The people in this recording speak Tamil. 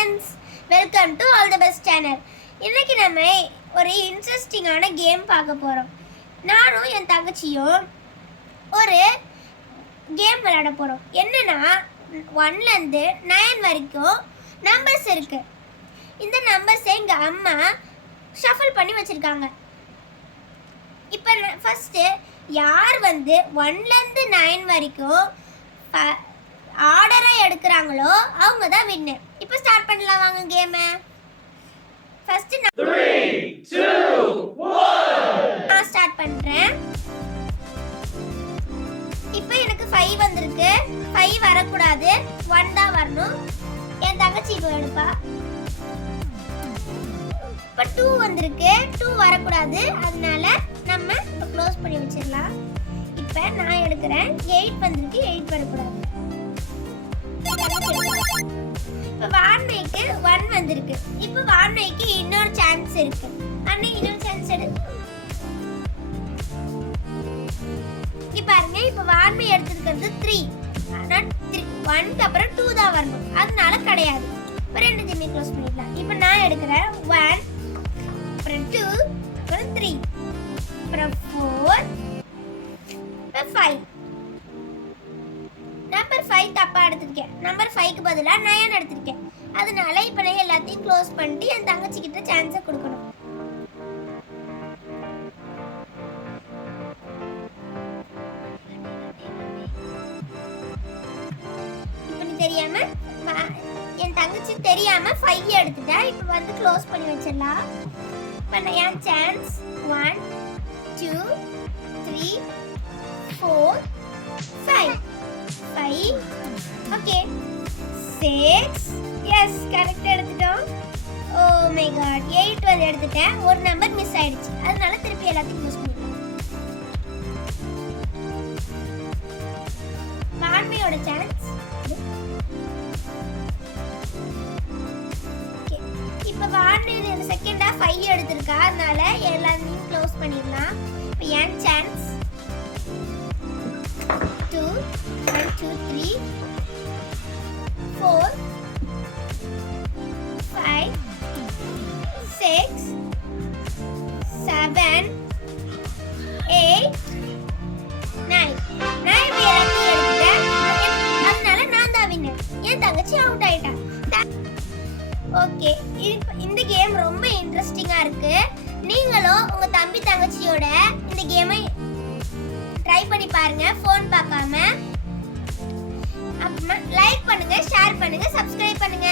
friends, welcome to All the Best channel. இன்னைக்கு நம்ம ஒரு இன்ட்ரஸ்டிங்கான கேம் பார்க்க போறோம். நானும் என் தங்கச்சியும் ஒரு கேம் விளையாட போறோம். என்னன்னா 1 ல இருந்து 9 வரைக்கும் நம்பர்ஸ் இருக்கு. இந்த நம்பர்ஸை எங்க அம்மா ஷஃபிள் பண்ணி வச்சிருக்காங்க. இப்போ ஃபர்ஸ்ட் யார் 1 ல இருந்து 9 வரைக்கும் ஆர்டரை எடுக்கறாங்களோ அவங்க தான் வின்னர். இப்போ ஸ்டார்ட் பண்ணலாம் வாங்க கேம். ஃபர்ஸ்ட் 3 2 1 நான் ஸ்டார்ட் பண்றேன். இப்போ எனக்கு 5 வந்திருக்கு. 5 வர கூடாது, 1 தான் வரணும். என் தங்கச்சி இப்போ எடுப்பா. இப்போ 2 வந்திருக்கு. 2 வர கூடாது, அதனால நம்ம க்ளோஸ் பண்ணி வச்சிரலாம். இப்போ நான் எடுக்கிறேன். 8 வந்திருக்கு. 8 வர கூடாது. இப்போ வான்மைக்கு 1 வந்திருக்கு. இப்போ வான்மைக்கு இன்னொரு சான்ஸ் இருக்கு. அண்ணே இன்னொரு சான்ஸ் எடு. இங்க பாருங்க, இப்போ வான்மை எடுத்துக்கிறது 3. ஆனா 1க்கு அப்புறம் 2 தான் வரணும், அதனால கிடையாது. இப்போ ரெண்டு ஜிம்மி க்ளோஸ் பண்ணிடலாம். இப்போ நான் எடுக்கிறேன் 1 அப்புறம் 2 அப்புறம் 3 அப்புறம் 4 அப்புறம் 5. நம்பர் 5 தப்பா எடுத்துருக்கேன். நம்பர் 5க்கு பதிலா 9 எடுத்துருக்கேன். அதனால இப்போ நான் எல்லாத்தையும் க்ளோஸ் பண்ணிட்டு என் தங்கச்சி கிட்ட சான்ஸை கொடுக்கணும். இப்போ நீ தெரியாம என் தங்கச்சி தெரியாம 5 எடுத்துட்டா. இப்போ க்ளோஸ் பண்ணி வச்சிடலாம். இப்போ நான் என் சான்ஸ் 1 2 3 4 5 ஓகே 6 எஸ் கரெக்ட் எடுத்துட்டோம். ஓ மை காட், 8 வந்து எடுத்துட்டேன். ஒரு நம்பர் மிஸ் ஆயிடுச்சு, அதனால திருப்பி எல்லாத்தையும் யூஸ் பண்ணிடலாம். வான்மையோட சான்ஸ் ஓகே. இப்போ வான்மை செகண்டா 5 எடுத்துருக்கா, அதனால எல்லாத்தையும் க்ளோஸ் பண்ணிடலாம். இப்போ என் சான்ஸ் 2 1 2 3 4 5 6 7 8 9 நான் இப்ப எல்லாத்தையும் எடுத்துட்டேன். அதனால நான் தான் வின்னர். என் தங்கச்சி அவுட் ஆயிட்டா. ஓகே, இந்த கேம் ரொம்ப இன்ட்ரெஸ்டிங்கா இருக்கு. நீங்களும் உங்க தம்பி தங்கச்சியோட இந்த கேமை ட்ரை பண்ணி பாருங்க, ஃபோன் பார்க்காம. லைக் பண்ணுங்க, ஷேர் பண்ணுங்க, சப்ஸ்கிரைப் பண்ணுங்க.